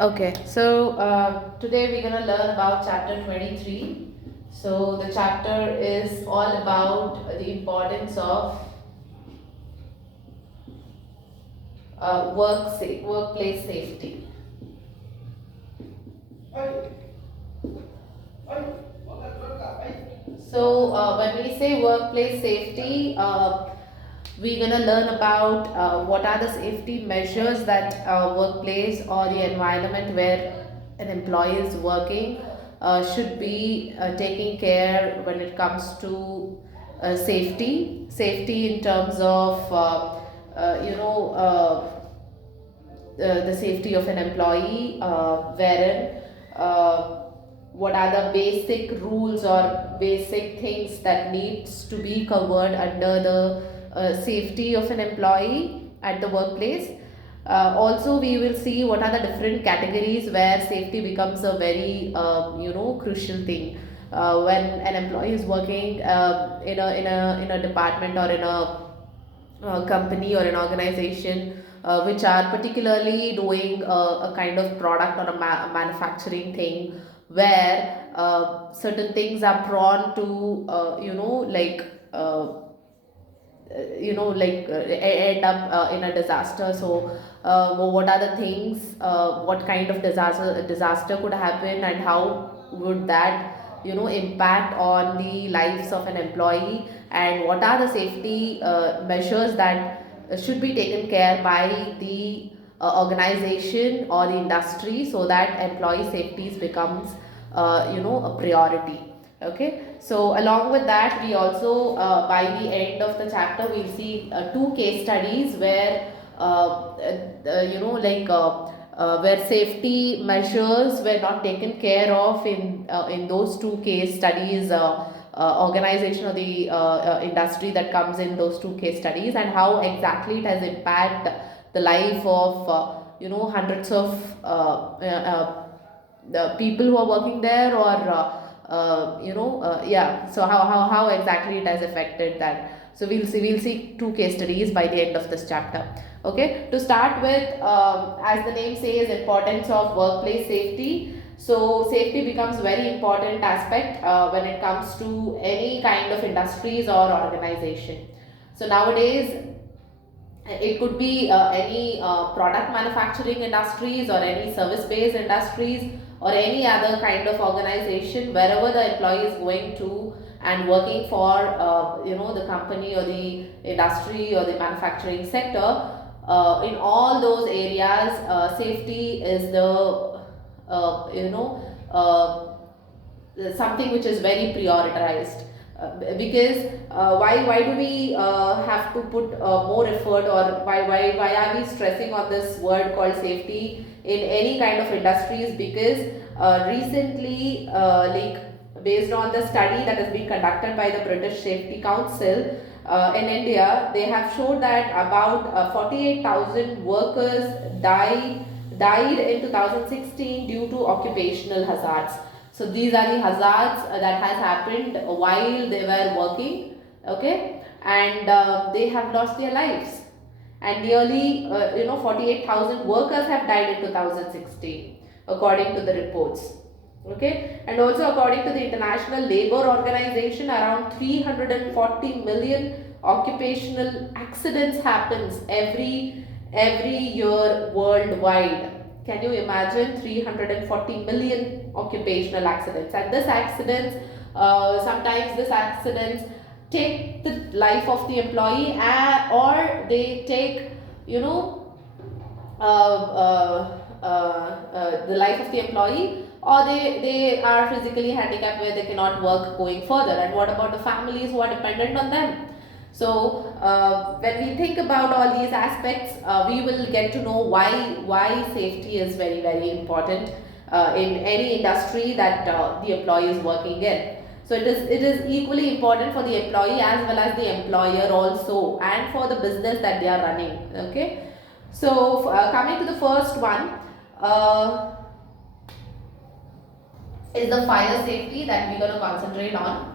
Okay, so today we're going to learn about chapter 23. So the chapter is all about the importance of workplace safety. So when we say workplace safety, we're going to learn about what are the safety measures that workplace or the environment where an employee is working should be taking care when it comes to safety in terms of the safety of an employee, wherein what are the basic rules or basic things that needs to be covered under the safety of an employee at the workplace. Also, we will see what are the different categories where safety becomes a very crucial thing. When an employee is working in a department or in a company or an organization which are particularly doing a kind of product or a manufacturing thing where certain things are prone to end up in a disaster. So what are the things, what kind of disaster could happen, and how would that impact on the lives of an employee, and what are the safety measures that should be taken care by the organization or the industry, so that employee safety becomes a priority. Okay, so along with that, we also by the end of the chapter we'll see two case studies where where safety measures were not taken care of in those two case studies, organization or the industry that comes in those two case studies, and how exactly it has impacted the life of hundreds of the people who are working there, or so how exactly it has affected that. So we'll see two case studies by the end of this chapter. Okay, to start with, as the name says, importance of workplace safety. So safety becomes very important aspect when it comes to any kind of industries or organization. So nowadays it could be any product manufacturing industries or any service based industries or any other kind of organization, wherever the employee is going to and working for the company or the industry or the manufacturing sector. In all those areas, safety is the something which is very prioritized, because why do we have to put more effort, or why are we stressing on this word called safety in any kind of industries? Because recently, based on the study that has been conducted by the British Safety Council in India, they have showed that about 48,000 workers died in 2016 due to occupational hazards. So these are the hazards that has happened while they were working. Okay, and they have lost their lives, and nearly 48,000 workers have died in 2016 according to the reports. Okay, and also according to the International Labour Organization, around 340 million occupational accidents happens every year worldwide. Can you imagine 340 million occupational accidents? And this accidents, sometimes this accidents take the life of the employee, or they take you know the life of the employee, or they are physically handicapped where they cannot work going further. And what about the families who are dependent on them? So when we think about all these aspects, we will get to know why safety is very very important in any industry that the employee is working in. So it is equally important for the employee as well as the employer also, and for the business that they are running. Okay, so coming to the first one, uh, is the fire safety that we're going to concentrate on,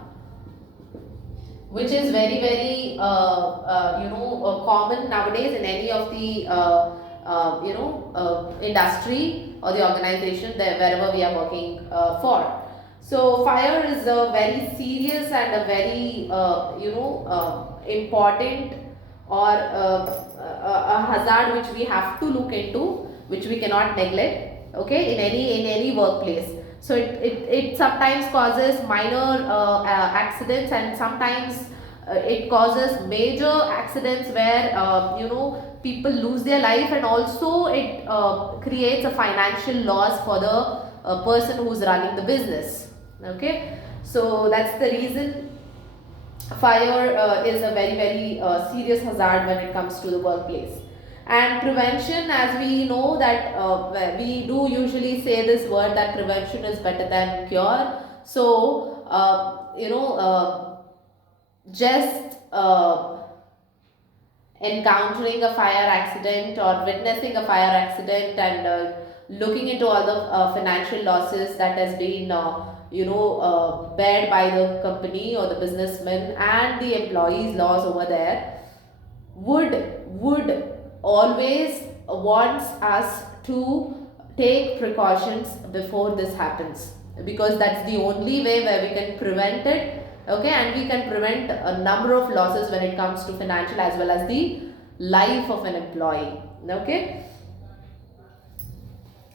which is very very common nowadays in any of the industry or the organization that wherever we are working for. So fire is a very serious and a very important or a hazard which we have to look into, which we cannot neglect, okay, in any workplace. So it sometimes causes minor accidents, and sometimes it causes major accidents where people lose their life, and also it creates a financial loss for the person who's running the business. Okay, so that's the reason fire is a very serious hazard when it comes to the workplace. And prevention, as we know that we do usually say this word that prevention is better than cure. So just encountering a fire accident or witnessing a fire accident, and looking into all the financial losses that has been bared by the company or the businessman and the employees loss over there, would always wants us to take precautions before this happens, because that's the only way where we can prevent it. Okay, and we can prevent a number of losses when it comes to financial as well as the life of an employee. Okay,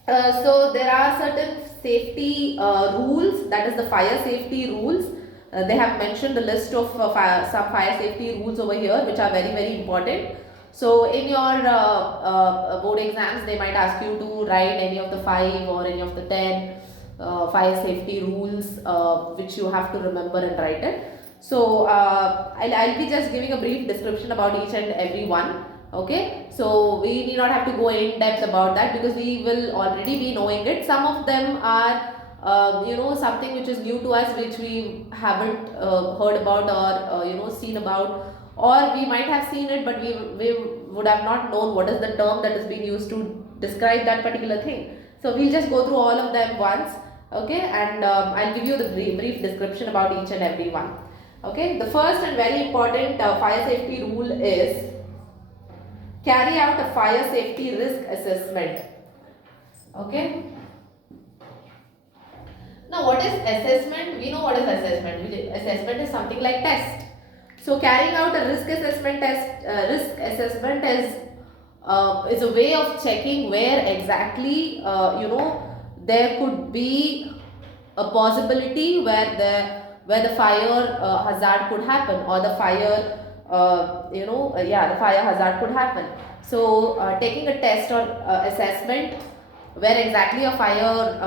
so there are certain safety rules, that is the fire safety rules. They have mentioned the list of some fire safety rules over here, which are very important. So in your board exams, they might ask you to write any of the 5 or any of the 10 fire safety rules, which you have to remember and write it. So I'll be just giving a brief description about each and every one. Okay, so we need not have to go in depth about that, because we will already be knowing it. Some of them are something which is new to us, which we haven't heard about or seen about, or we might have seen it but we would have not known what is the term that is being used to describe that particular thing. So we'll just go through all of them once. Okay, and I'll give you the brief description about each and every one. Okay, the first and very important fire safety rule is carry out a fire safety risk assessment. Okay, now what is assessment? We know what is assessment. Assessment is something like test. So carrying out a risk assessment test, risk assessment is a way of checking where exactly there could be a possibility where the fire hazard could happen, or the fire the fire hazard could happen. So taking a test or assessment where exactly a fire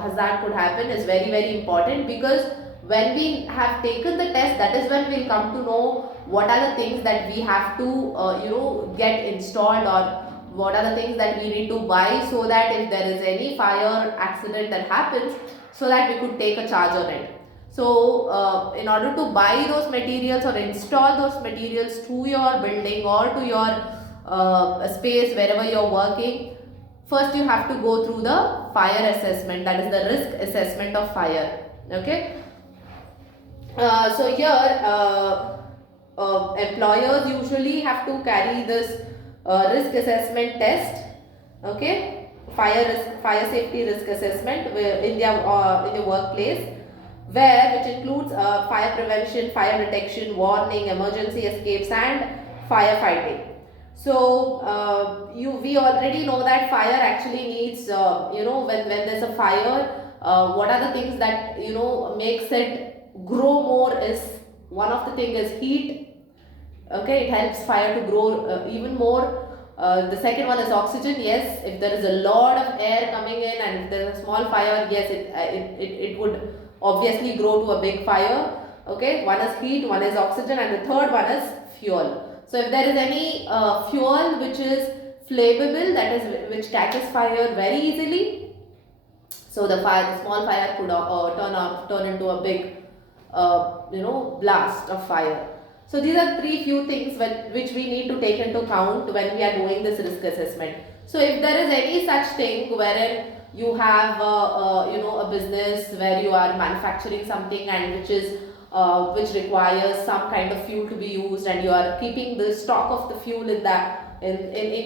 hazard could happen is very important, because when we have taken the test, that is when we'll come to know what are the things that we have to get installed, or what are the things that we need to buy, so that if there is any fire accident that happens, so that we could take a charge on it. So in order to buy those materials or install those materials to your building or to your space wherever you're working, first you have to go through the fire assessment, that is the risk assessment of fire. Okay, so here employers usually have to carry this risk assessment test. Okay, fire safety risk assessment in their workplace, which includes fire prevention, fire detection, warning, emergency escapes, and firefighting. So we already know that fire actually needs when there's a fire, what are the things that makes it grow more is, one of the thing is heat. Okay, it helps fire to grow even more. The second one is oxygen. Yes, if there is a lot of air coming in and if there is a small fire, yes, it would obviously grow to a big fire. Okay, one is heat, one is oxygen, and the third one is fuel. So if there is any fuel which is flammable, that is which catches fire very easily, so the small fire could turn into a big blast of fire. So these are few things which we need to take into account when we are doing this risk assessment. So if there is any such thing wherein you have a business where you are manufacturing something, and which requires some kind of fuel to be used, and you are keeping the stock of the fuel in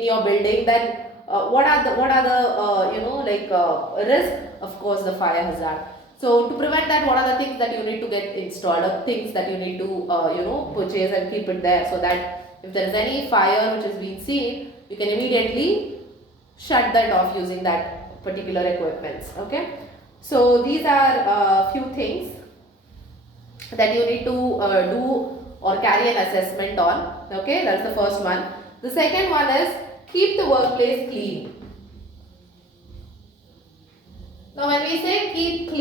your building, then what are the risk? Of course, the fire hazard. So to prevent that, what are the things that you need to get installed, or things that you need to purchase and keep it there, so that if there is any fire which is being seen, you can immediately shut that off using that particular equipments. Okay, so these are few things that you need to do or carry an assessment on. Okay, that's the first one. The second one is keep the workplace clean. Now when we say keep clean,